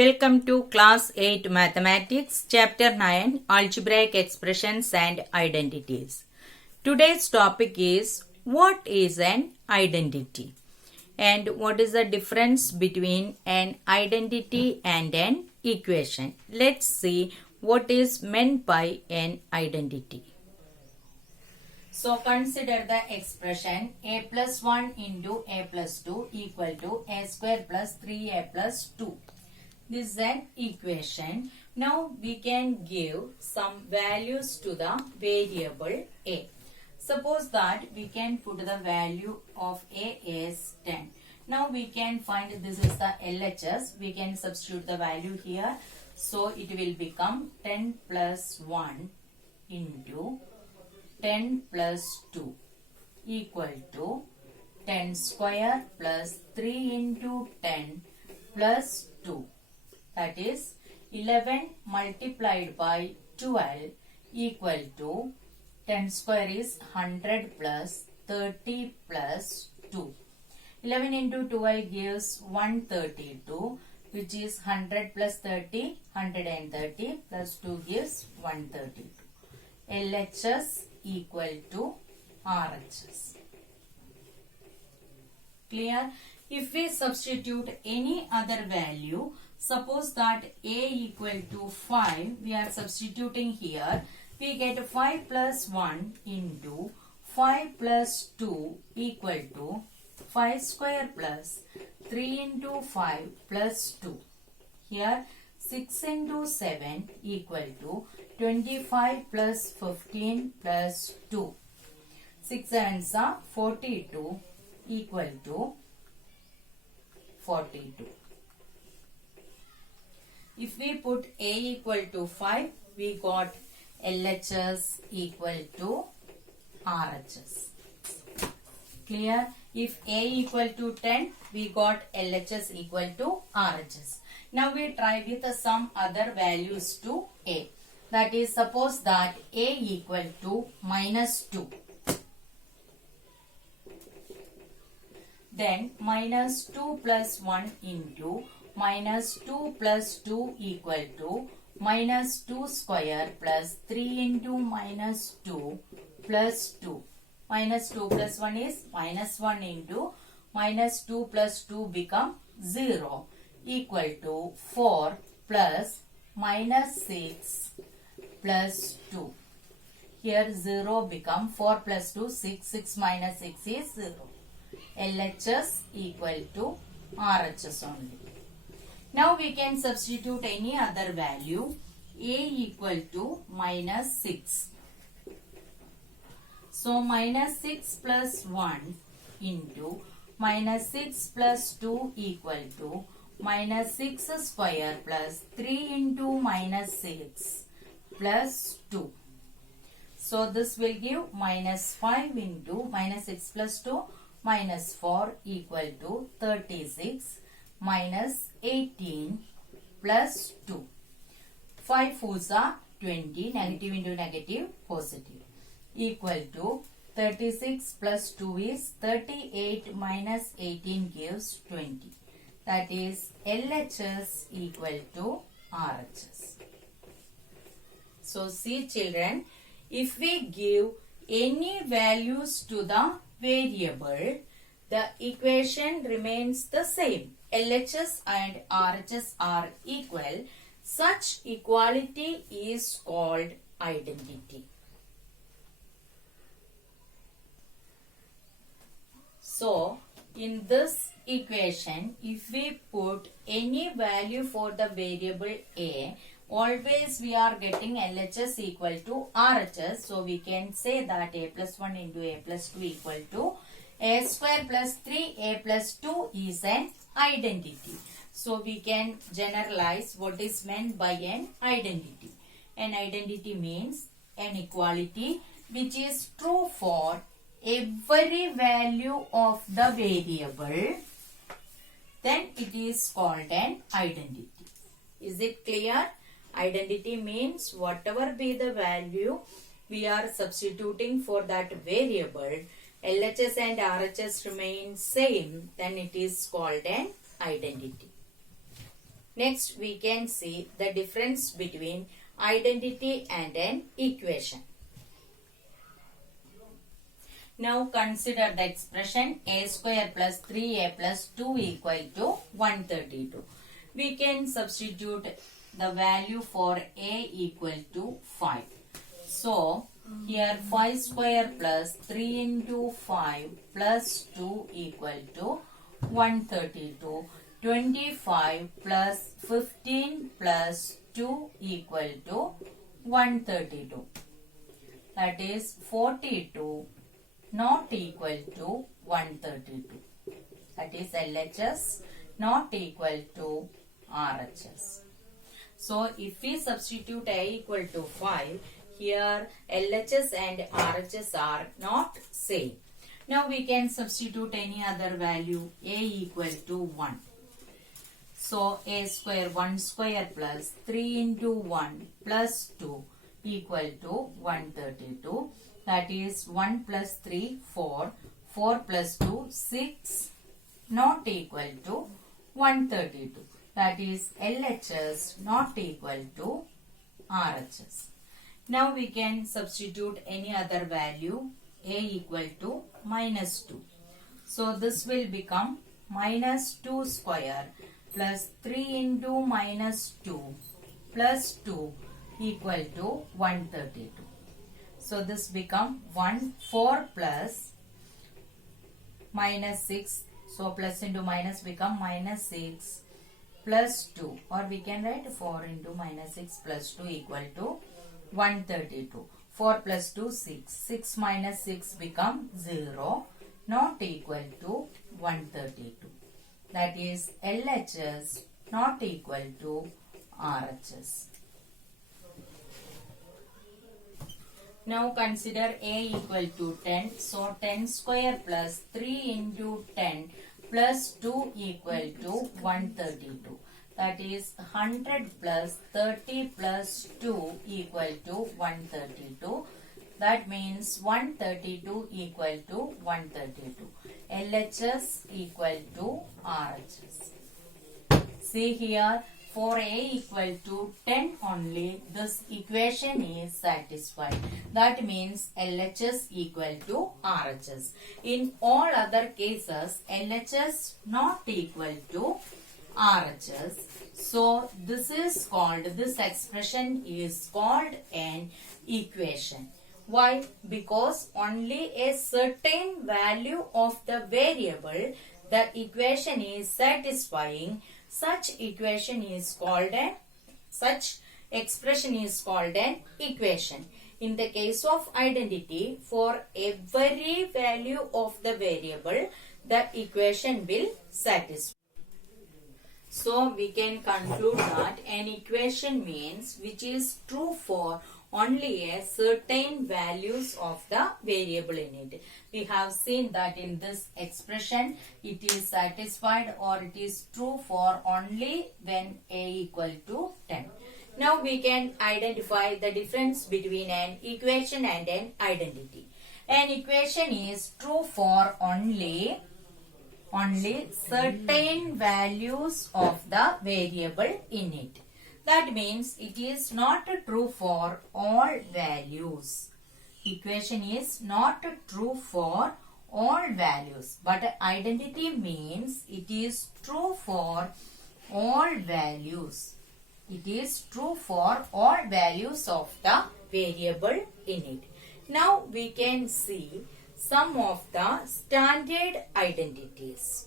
Welcome to Class 8 Mathematics, Chapter 9, Algebraic Expressions and Identities. Today's topic is, what is an identity? And what is the difference between an identity and an equation? Let's see what is meant by an identity. So consider the expression a plus 1 into a plus 2 equal to a square plus 3a plus 2. This is an equation. Now we can give some values to the variable a. Suppose that we can put the value of a as 10. Now we can find this is the LHS. We can substitute the value here. So it will become 10 plus 1 into 10 plus 2 equal to 10 square plus 3 into 10 plus 2. That is 11 multiplied by 12 equal to 10 square is 100 plus 30 plus 2. 11 into 12 gives 132, which is 100 plus 30, 130 plus 2 gives 132. LHS equal to RHS. Clear? If we substitute any other value, suppose that a equal to 5, we are substituting here, we get 5 plus 1 into 5 plus 2 equal to 5 square plus 3 into 5 plus 2. Here 6 into 7 equal to 25 plus 15 plus 2. 6 sevens are 42 equal to 42. If we put a equal to 5, we got LHS equal to RHS. Clear? If a equal to 10, we got LHS equal to RHS. Now we try with some other values to a. That is, suppose that a equal to minus 2. Then minus 2 plus 1 into minus 2 plus 2 equal to minus 2 square plus 3 into minus 2 plus 2. Minus 2 plus 1 is minus 1 into minus 2 plus 2 become 0 equal to 4 plus minus 6 plus 2. Here 0 become 4 plus 2, 6, 6 minus 6 is 0. LHS equal to RHS only. Now we can substitute any other value. A equal to minus 6. So minus 6 plus 1 into minus 6 plus 2 equal to minus 6 square plus 3 into minus 6 plus 2. So this will give minus 5 into minus 6 plus 2 minus 4 equal to 36 minus 18 plus 2. 5 fours are 20, negative into negative, positive, equal to 36 plus 2 is 38 minus 18 gives 20. That is LHS equal to RHS. So see children, if we give any values to the variable, the equation remains the same. LHS and RHS are equal. Such equality is called identity. So, in this equation, if we put any value for the variable a, always we are getting LHS equal to RHS. So, we can say that a plus 1 into a plus 2 equal to a square plus 3a plus 2 is an identity. So, we can generalize what is meant by an identity. An identity means an equality which is true for every value of the variable. Then it is called an identity. Is it clear? Identity means whatever be the value we are substituting for that variable, LHS and RHS remain same, then it is called an identity. Next, we can see the difference between identity and an equation. Now consider the expression a square plus 3a plus 2 equal to 132. We can substitute the value for a equal to 5. So, here 5 square plus 3 into 5 plus 2 equal to 132. 25 plus 15 plus 2 equal to 132. That is 42 not equal to 132. That is LHS not equal to RHS. So if we substitute A equal to 5, here LHS and RHS are not same. Now we can substitute any other value, A equal to 1. So A square 1 square plus 3 into 1 plus 2 equal to 132. That is 1 plus 3, 4. 4 plus 2, 6. Not equal to 132. That is LHS not equal to RHS. Now we can substitute any other value, A equal to minus 2. So this will become minus 2 square plus 3 into minus 2 plus 2 equal to 132. So this become 4 plus minus 6. So plus into minus become minus 6 plus 2, or we can write 4 into minus 6 plus 2 equal to 132. 4 plus 2 6. 6 minus 6 become 0, not equal to 132. That is LHS not equal to RHS. Now consider A equal to 10. So 10 square plus 3 into 10 plus 2 equal to 132. That is 100 plus 30 plus 2 equal to 132. That means 132 equal to 132. LHS equal to RHS. See here, for A equal to 10 only, this equation is satisfied. That means LHS equal to RHS. In all other cases, LHS not equal to RHS. So this expression is called an equation. Why? Because only a certain value of the variable the equation is satisfying, such expression is called an equation. In the case of identity, for every value of the variable, the equation will satisfy. So we can conclude that an equation means which is true for only a certain values of the variable in it. We have seen that in this expression it is satisfied or it is true for only when A equal to 10. Now we can identify the difference between an equation and an identity. An equation is true for only certain values of the variable in it. That means it is not true for all values. Equation is not true for all values. But identity means it is true for all values. It is true for all values of the variable in it. Now we can see some of the standard identities.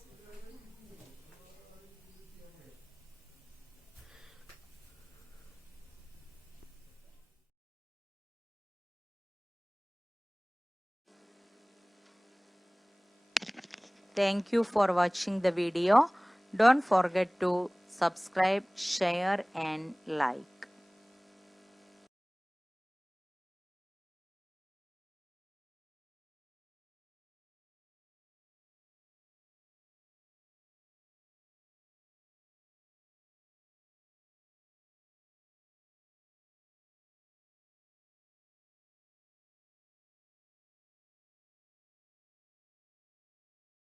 Thank you for watching the video. Don't forget to subscribe, share and like.